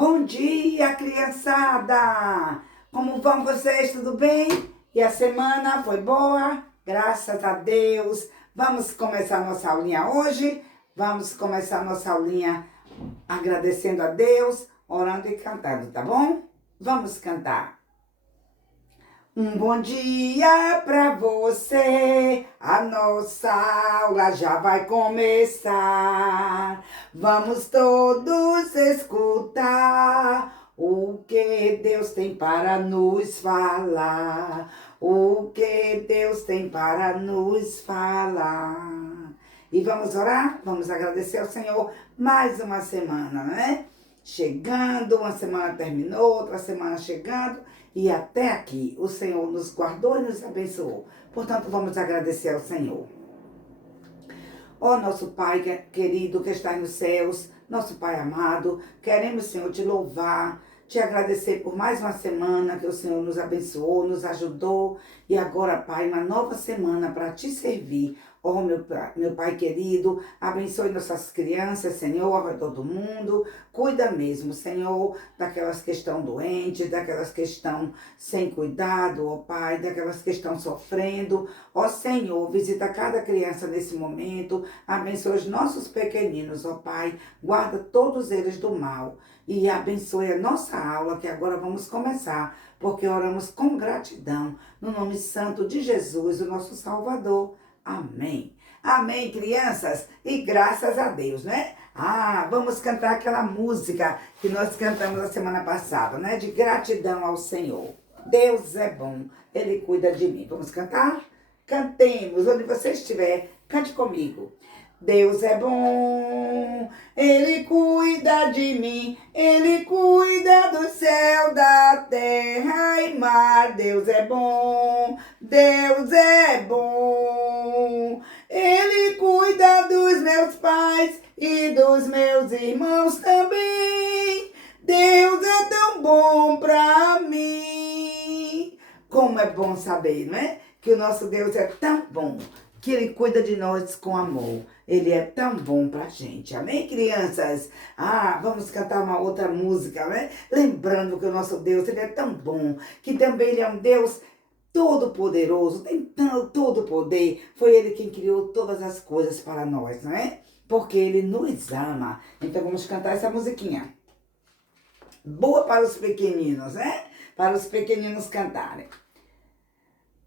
Bom dia, criançada! Como vão vocês? Tudo bem? E a semana foi boa? Graças a Deus! Vamos começar nossa aulinha hoje? Vamos começar nossa aulinha agradecendo a Deus, orando e cantando, tá bom? Vamos cantar. Um bom dia pra você, a nossa aula já vai começar. Vamos todos escutar o que Deus tem para nos falar. O que Deus tem para nos falar. E vamos orar? Vamos agradecer ao Senhor mais uma semana, né? Chegando, uma semana terminou, outra semana chegando. E até aqui o Senhor nos guardou e nos abençoou. Portanto, vamos agradecer ao Senhor. Ó nosso Pai querido que está nos céus, nosso Pai amado, queremos, Senhor, te louvar, te agradecer por mais uma semana que o Senhor nos abençoou, nos ajudou. E agora, Pai, uma nova semana para te servir. Ó, meu Pai querido, abençoe nossas crianças, Senhor, ao redor do mundo. Cuida mesmo, Senhor, daquelas que estão doentes, daquelas que estão sem cuidado, ó Pai, daquelas que estão sofrendo. Ó Senhor, visita cada criança nesse momento. Abençoe os nossos pequeninos, ó Pai. Guarda todos eles do mal. E abençoe a nossa aula, que agora vamos começar, porque oramos com gratidão, no nome santo de Jesus, o nosso Salvador. Amém. Amém, crianças? E graças a Deus, né? Vamos cantar aquela música que nós cantamos a semana passada, né? De gratidão ao Senhor. Deus é bom, Ele cuida de mim. Vamos cantar? Cantemos, onde você estiver, cante comigo. Deus é bom, Ele cuida de mim, Ele cuida do céu, da terra e mar. Deus é bom, Deus é bom. Ele cuida dos meus pais e dos meus irmãos também. Deus é tão bom pra mim. Como é bom saber, não é? Que o nosso Deus é tão bom, que Ele cuida de nós com amor. Ele é tão bom pra gente. Amém, crianças? Vamos cantar uma outra música, né? Lembrando que o nosso Deus, Ele é tão bom, que também Ele é um Deus todo-poderoso, tem todo o poder. Foi Ele quem criou todas as coisas para nós, não é? Porque Ele nos ama. Então vamos cantar essa musiquinha. Boa para os pequeninos, né? Para os pequeninos cantarem.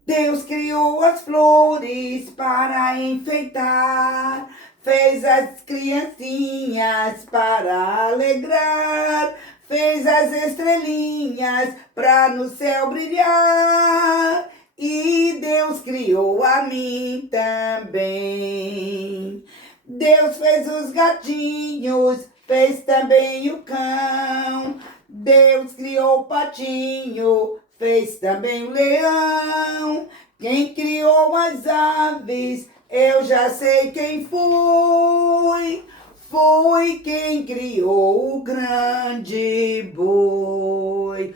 Deus criou as flores para enfeitar, fez as criancinhas para alegrar, fez as estrelinhas para no céu brilhar. E Deus criou a mim também. Deus fez os gatinhos, fez também o cão. Deus criou o patinho, fez também o leão. Quem criou as aves, eu já sei quem foi. Foi quem criou o grande boi.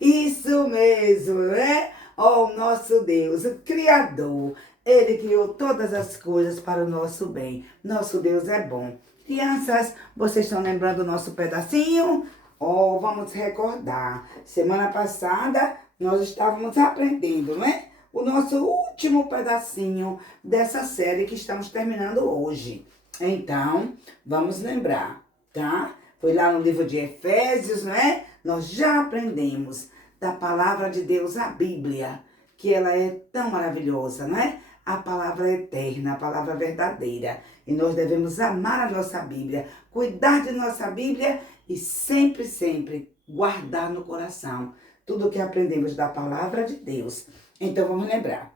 Isso mesmo, né? Ó, o nosso Deus, o Criador. Ele criou todas as coisas para o nosso bem. Nosso Deus é bom. Crianças, vocês estão lembrando do nosso pedacinho? Vamos recordar. Semana passada nós estávamos aprendendo, né? O nosso último pedacinho dessa série que estamos terminando hoje. Então, vamos lembrar, tá? Foi lá no livro de Efésios, né? Nós já aprendemos da palavra de Deus, a Bíblia, que ela é tão maravilhosa, né? A palavra eterna, a palavra verdadeira. E nós devemos amar a nossa Bíblia, cuidar de nossa Bíblia e sempre, sempre guardar no coração tudo o que aprendemos da palavra de Deus. Então vamos lembrar.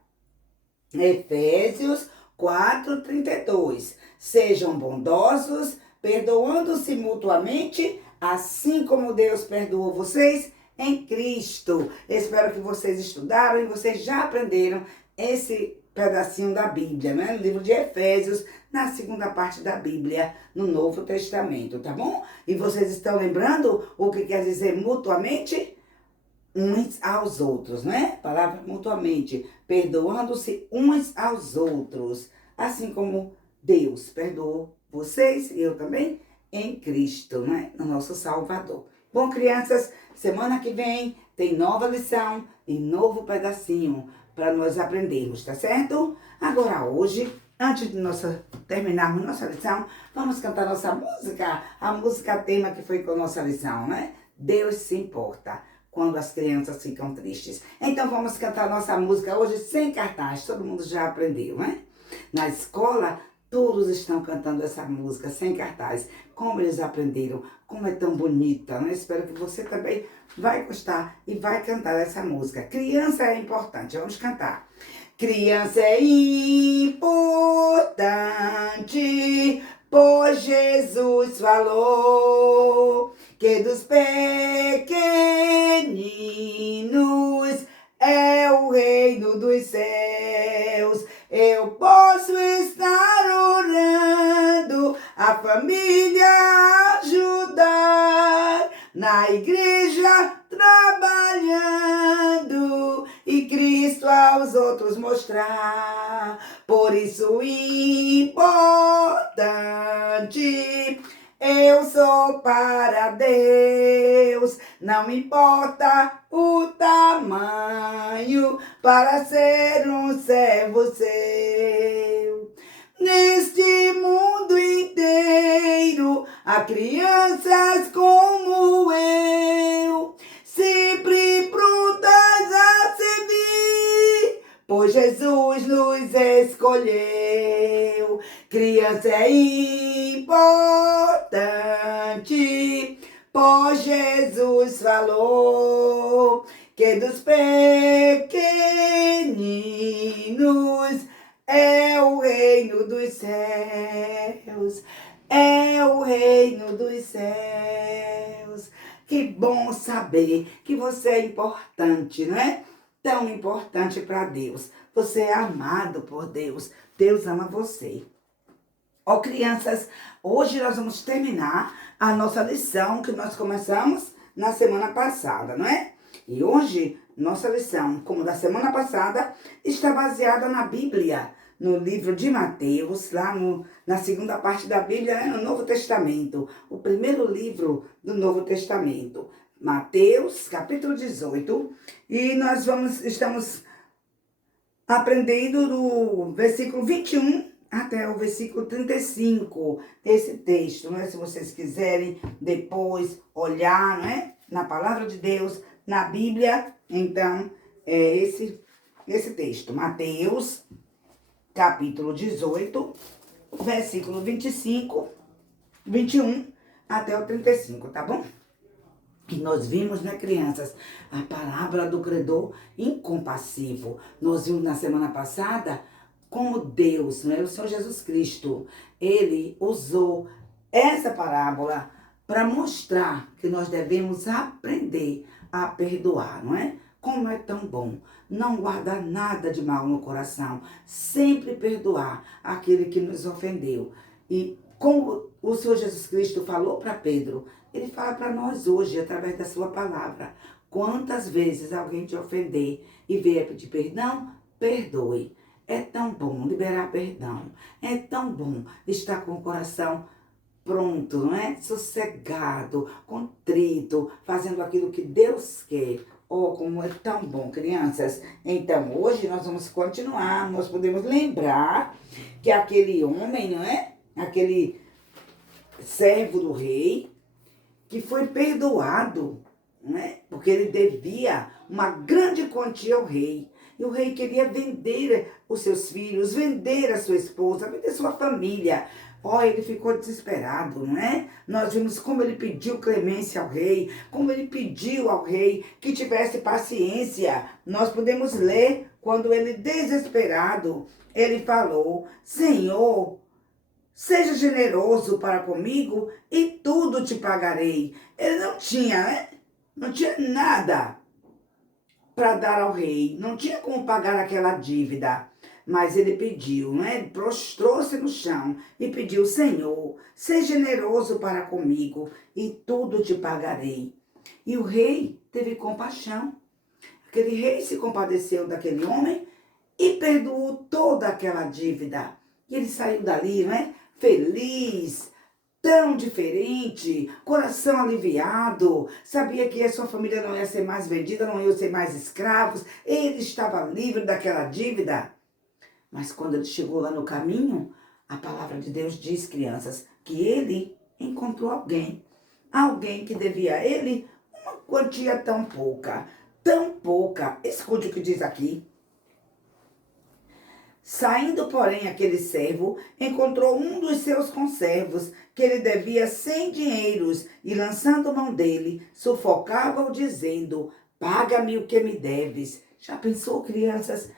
Efésios 4:32. Sejam bondosos, perdoando-se mutuamente, assim como Deus perdoou vocês em Cristo. Espero que vocês estudaram e vocês já aprenderam esse pedacinho da Bíblia, né? No livro de Efésios, na segunda parte da Bíblia, no Novo Testamento, tá bom? E vocês estão lembrando o que quer dizer mutuamente? Uns aos outros, né? Palavra mutuamente, perdoando-se uns aos outros, assim como Deus perdoou vocês e eu também em Cristo, né? No nosso Salvador. Bom, crianças, semana que vem tem nova lição e novo pedacinho para nós aprendermos, tá certo? Agora, hoje, antes de terminarmos nossa lição, vamos cantar nossa música, a música tema que foi com nossa lição, né? Deus se importa quando as crianças ficam tristes. Então, vamos cantar nossa música hoje sem cartaz, todo mundo já aprendeu, né? Na escola, todos estão cantando essa música sem cartaz. Como eles aprenderam, como é tão bonita, né? Espero que você também vai gostar e vai cantar essa música. Criança é importante, vamos cantar. Criança é importante, pois Jesus falou que dos pequeninos é o reino dos céus. Eu posso estar orando, a família ajudar, na igreja trabalhando e Cristo aos outros mostrar. Por isso importante eu sou para Deus, não importa o tamanho, para ser um servo seu. Neste mundo inteiro, há crianças como eu, sempre prontas a servir, pois Jesus nos escolheu. Criança é importante, pois Jesus falou que dos pequeninos é o reino dos céus, é o reino dos céus. Que bom saber que você é importante, não é? Tão importante para Deus. Você é amado por Deus. Deus ama você. Ó, crianças, hoje nós vamos terminar a nossa lição que nós começamos na semana passada, não é? E hoje, nossa lição, como da semana passada, está baseada na Bíblia, no livro de Mateus, lá na segunda parte da Bíblia, no Novo Testamento, o primeiro livro do Novo Testamento. Mateus, capítulo 18, e nós estamos aprendendo do versículo 21 até o versículo 35, esse texto, não é? Se vocês quiserem depois olhar, não é? Na palavra de Deus, na Bíblia, então, é esse texto. Mateus, capítulo 18, versículo 25, 21 até o 35, tá bom? E nós vimos, né, crianças, a parábola do credor incompassivo. Nós vimos na semana passada como Deus, né, o Senhor Jesus Cristo, ele usou essa parábola para mostrar que nós devemos aprender a perdoar, não é? Como é tão bom não guardar nada de mal no coração, sempre perdoar aquele que nos ofendeu. E como o Senhor Jesus Cristo falou para Pedro, ele fala para nós hoje, através da sua palavra. Quantas vezes alguém te ofender e vier pedir perdão, perdoe. É tão bom liberar perdão. É tão bom estar com o coração pronto, não é? Sossegado, contrito, fazendo aquilo que Deus quer. Oh, como é tão bom, crianças. Então, hoje nós vamos continuar. Nós podemos lembrar que aquele homem, não é? Aquele servo do rei, que foi perdoado, né? Porque ele devia uma grande quantia ao rei. E o rei queria vender os seus filhos, vender a sua esposa, vender sua família. Ó, ele ficou desesperado, não é? Nós vimos como ele pediu clemência ao rei, como ele pediu ao rei que tivesse paciência. Nós podemos ler quando ele, desesperado, ele falou: Senhor, seja generoso para comigo e tudo te pagarei. Ele não tinha, né? Não tinha nada para dar ao rei. Não tinha como pagar aquela dívida. Mas ele pediu, né? Prostrou-se no chão e pediu: Senhor, seja generoso para comigo e tudo te pagarei. E o rei teve compaixão. Aquele rei se compadeceu daquele homem e perdoou toda aquela dívida. E ele saiu dali, né? Feliz, tão diferente, coração aliviado, sabia que a sua família não ia ser mais vendida, não ia ser mais escravos, ele estava livre daquela dívida. Mas quando ele chegou lá no caminho, a palavra de Deus diz, crianças, que ele encontrou alguém que devia a ele uma quantia tão pouca, tão pouca. Escute o que diz aqui. Saindo, porém, aquele servo, encontrou um dos seus conservos, que ele devia 100 dinheiros, e lançando mão dele, sufocava-o, dizendo, paga-me o que me deves. Já pensou, crianças?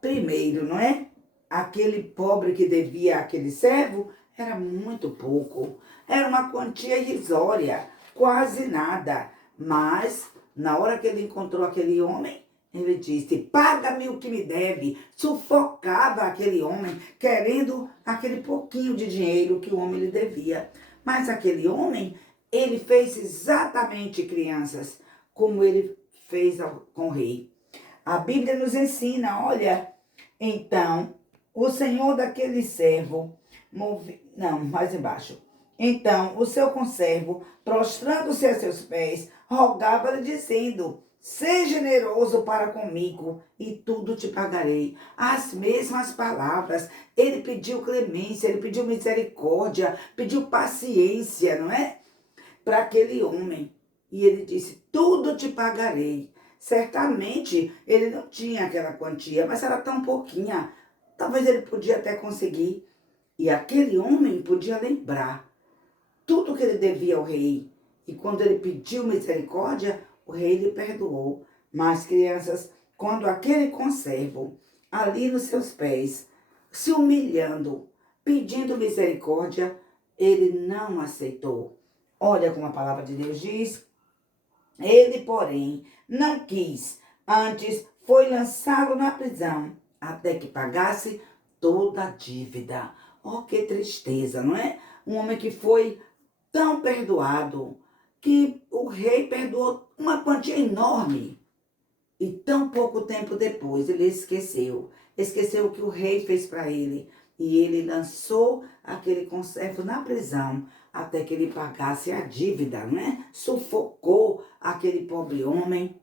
Primeiro, não é? Aquele pobre que devia àquele servo era muito pouco. Era uma quantia irrisória, quase nada. Mas, na hora que ele encontrou aquele homem, ele disse, paga-me o que me deve. Sufocava aquele homem, querendo aquele pouquinho de dinheiro que o homem lhe devia. Mas aquele homem, ele fez exatamente, crianças, como ele fez com o rei. A Bíblia nos ensina, olha, então, o senhor daquele servo, mais embaixo. Então, o seu conservo, prostrando-se a seus pés, rogava-lhe, dizendo, seja generoso para comigo, e tudo te pagarei. As mesmas palavras. Ele pediu clemência, ele pediu misericórdia, pediu paciência, não é? Para aquele homem. E ele disse, tudo te pagarei. Certamente ele não tinha aquela quantia, mas era tão pouquinha. Talvez ele podia até conseguir. E aquele homem podia lembrar tudo que ele devia ao rei. E quando ele pediu misericórdia, o rei lhe perdoou. Mas, crianças, quando aquele conservo, ali nos seus pés, se humilhando, pedindo misericórdia, ele não aceitou. Olha como a palavra de Deus diz. Ele, porém, não quis. Antes, foi lançado na prisão, até que pagasse toda a dívida. Oh, que tristeza, não é? Um homem que foi tão perdoado, que o rei perdoou uma quantia enorme. E tão pouco tempo depois, ele esqueceu. Esqueceu o que o rei fez para ele. E ele lançou aquele conservo na prisão, até que ele pagasse a dívida, não é? Sufocou aquele pobre homem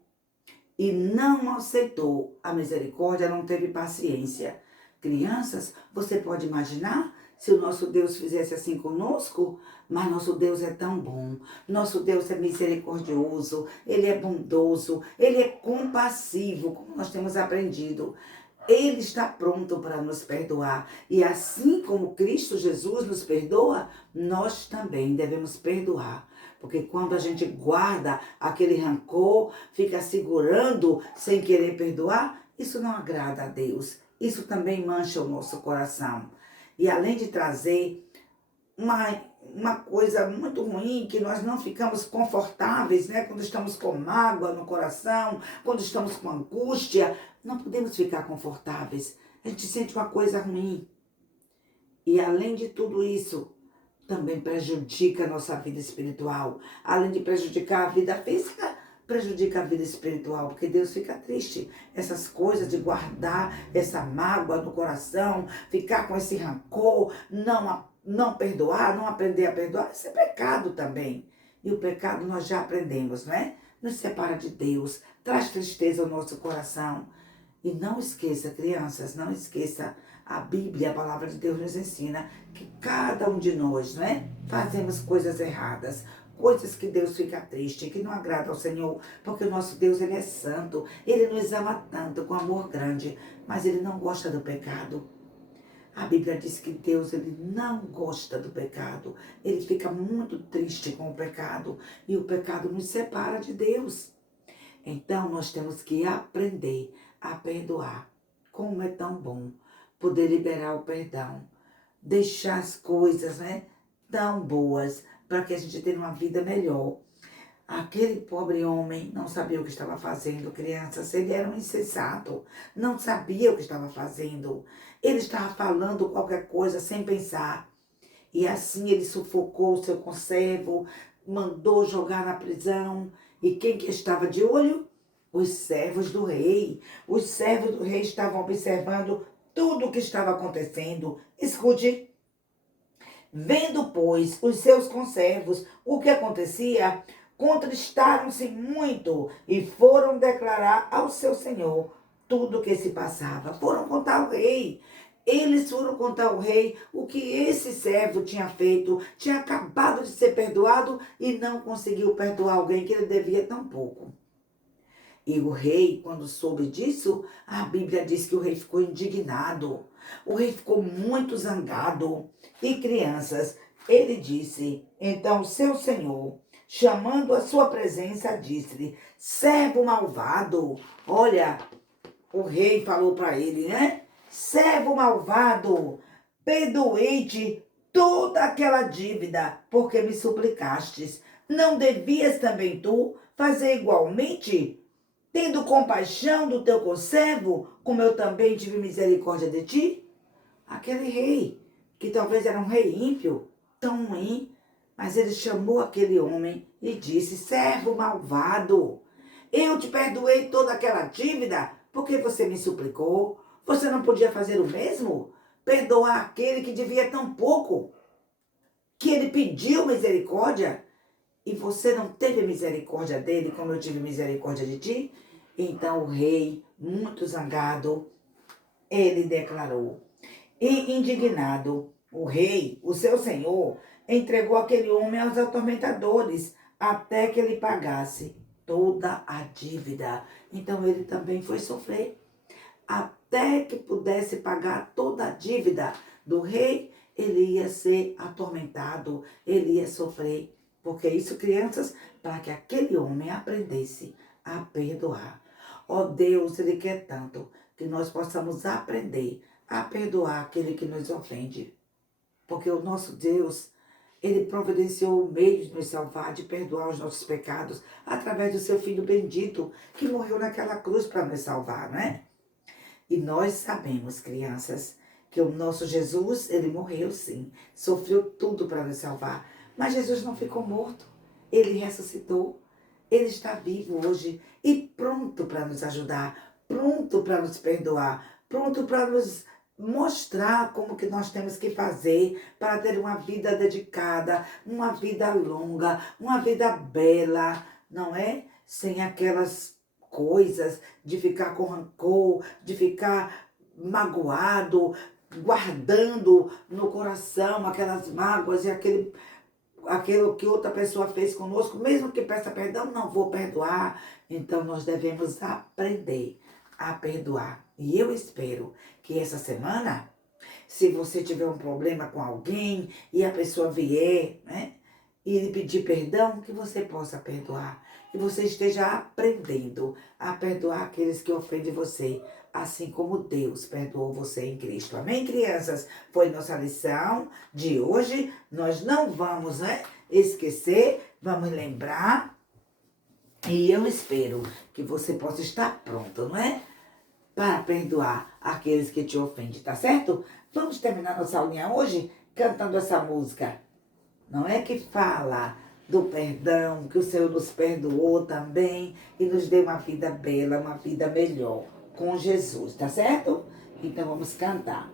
e não aceitou a misericórdia, não teve paciência. Crianças, você pode imaginar se o nosso Deus fizesse assim conosco? Mas nosso Deus é tão bom, nosso Deus é misericordioso, Ele é bondoso, Ele é compassivo, como nós temos aprendido. Ele está pronto para nos perdoar. E assim como Cristo Jesus nos perdoa, nós também devemos perdoar. Porque quando a gente guarda aquele rancor, fica segurando sem querer perdoar, isso não agrada a Deus. Isso também mancha o nosso coração. E além de trazer uma coisa muito ruim, que nós não ficamos confortáveis, né? Quando estamos com mágoa no coração, quando estamos com angústia, não podemos ficar confortáveis. A gente sente uma coisa ruim. E além de tudo isso, também prejudica a nossa vida espiritual. Além de prejudicar a vida física, prejudica a vida espiritual, porque Deus fica triste. Essas coisas de guardar essa mágoa no coração, ficar com esse rancor, não perdoar, não aprender a perdoar, isso é pecado também. E o pecado nós já aprendemos, não é? Nos separa de Deus, traz tristeza ao nosso coração. E não esqueça, crianças, não esqueça, a Bíblia, a palavra de Deus nos ensina que cada um de nós, não é? Fazemos coisas erradas, coisas que Deus fica triste, que não agrada ao Senhor, porque o nosso Deus, Ele é santo, Ele nos ama tanto, com amor grande, mas Ele não gosta do pecado. A Bíblia diz que Deus, Ele não gosta do pecado, Ele fica muito triste com o pecado, e o pecado nos separa de Deus. Então, nós temos que aprender a perdoar. Como é tão bom poder liberar o perdão, deixar as coisas, né, tão boas, para que a gente tenha uma vida melhor. Aquele pobre homem não sabia o que estava fazendo, crianças. Ele era um insensato, não sabia o que estava fazendo. Ele estava falando qualquer coisa sem pensar. E assim ele sufocou o seu conservo, mandou jogar na prisão. E quem que estava de olho? Os servos do rei. Os servos do rei estavam observando tudo o que estava acontecendo. Escute. Vendo, pois, os seus conservos o que acontecia, contristaram-se muito e foram declarar ao seu senhor tudo o que se passava. Foram contar ao rei. Eles foram contar ao rei o que esse servo tinha feito. Tinha acabado de ser perdoado e não conseguiu perdoar alguém que ele devia tão pouco. E o rei, quando soube disso, a Bíblia diz que o rei ficou indignado. O rei ficou muito zangado. E crianças, ele disse, então seu senhor, chamando a sua presença, disse-lhe, servo malvado. Olha, o rei falou para ele, né? Servo malvado, perdoei-te toda aquela dívida, porque me suplicastes. Não devias também tu fazer igualmente? Tendo compaixão do teu conservo, como eu também tive misericórdia de ti? Aquele rei, que talvez era um rei ímpio, tão ruim, mas ele chamou aquele homem e disse, servo malvado, eu te perdoei toda aquela dívida, porque você me suplicou. Você não podia fazer o mesmo? Perdoar aquele que devia tão pouco, que ele pediu misericórdia? E você não teve misericórdia dele como eu tive misericórdia de ti? Então o rei, muito zangado, ele declarou. E indignado, o rei, o seu senhor, entregou aquele homem aos atormentadores, até que ele pagasse toda a dívida. Então ele também foi sofrer. Até que pudesse pagar toda a dívida do rei, ele ia ser atormentado, ele ia sofrer. Porque isso, crianças, para que aquele homem aprendesse a perdoar. Ó Deus, Ele quer tanto que nós possamos aprender a perdoar aquele que nos ofende. Porque o nosso Deus, Ele providenciou o meio de nos salvar, de perdoar os nossos pecados, através do seu Filho bendito, que morreu naquela cruz para nos salvar, não é? E nós sabemos, crianças, que o nosso Jesus, Ele morreu sim, sofreu tudo para nos salvar. Mas Jesus não ficou morto, Ele ressuscitou, Ele está vivo hoje e pronto para nos ajudar, pronto para nos perdoar, pronto para nos mostrar como que nós temos que fazer para ter uma vida dedicada, uma vida longa, uma vida bela, não é? Sem aquelas coisas de ficar com rancor, de ficar magoado, guardando no coração aquelas mágoas e aquilo que outra pessoa fez conosco, mesmo que peça perdão, não vou perdoar. Então nós devemos aprender a perdoar. E eu espero que essa semana, se você tiver um problema com alguém e a pessoa vier, né, e lhe pedir perdão, que você possa perdoar. Que você esteja aprendendo a perdoar aqueles que ofendem você, assim como Deus perdoou você em Cristo. Amém, crianças? Foi nossa lição de hoje. Nós não vamos, né, esquecer, vamos lembrar. E eu espero que você possa estar pronto, não é? Para perdoar aqueles que te ofendem, tá certo? Vamos terminar nossa aulinha hoje cantando essa música. Não é que fala do perdão, que o Senhor nos perdoou também e nos deu uma vida bela, uma vida melhor com Jesus, tá certo? Então vamos cantar.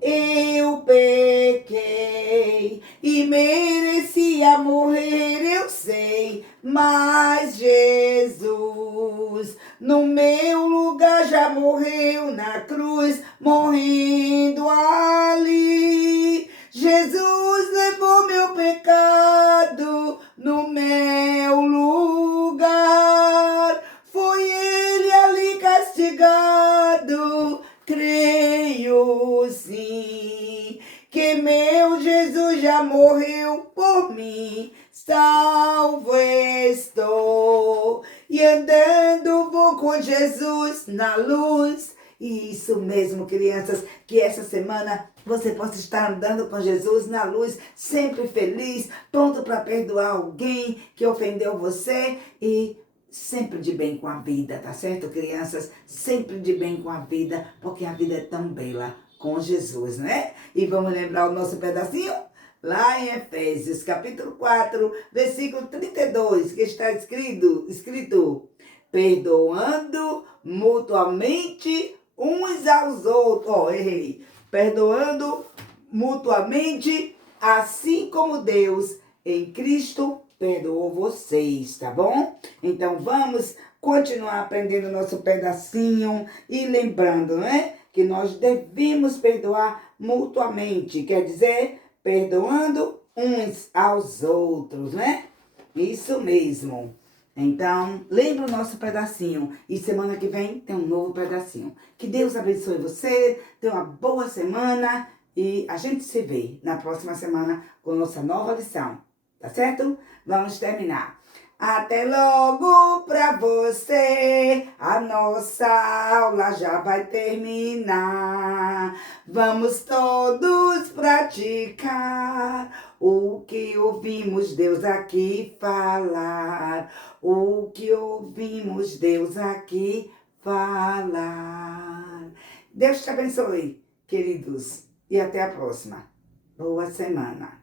Eu pequei e merecia morrer, eu sei, mas Jesus no meu lugar já morreu na cruz, morrendo ali. Jesus levou meu pecado no meu lugar, foi Ele ali castigado. Creio sim que meu Jesus já morreu por mim, salvo estou e andando vou com Jesus na luz. Isso mesmo, crianças, que essa semana você possa estar andando com Jesus na luz, sempre feliz, pronto para perdoar alguém que ofendeu você e sempre de bem com a vida, tá certo, crianças? Sempre de bem com a vida, porque a vida é tão bela com Jesus, né? E vamos lembrar o nosso pedacinho? Lá em Efésios, capítulo 4, versículo 32, que está escrito, perdoando mutuamente uns aos outros. Errei. Perdoando mutuamente assim como Deus em Cristo perdoou vocês, tá bom? Então vamos continuar aprendendo nosso pedacinho e lembrando, né? Que nós devemos perdoar mutuamente, quer dizer, perdoando uns aos outros, né? Isso mesmo. Então, lembra o nosso pedacinho. E semana que vem tem um novo pedacinho. Que Deus abençoe você. Tenha uma boa semana. E a gente se vê na próxima semana com nossa nova lição. Tá certo? Vamos terminar. Até logo pra você, a nossa aula já vai terminar. Vamos todos praticar o que ouvimos Deus aqui falar. O que ouvimos Deus aqui falar. Deus te abençoe, queridos, e até a próxima. Boa semana.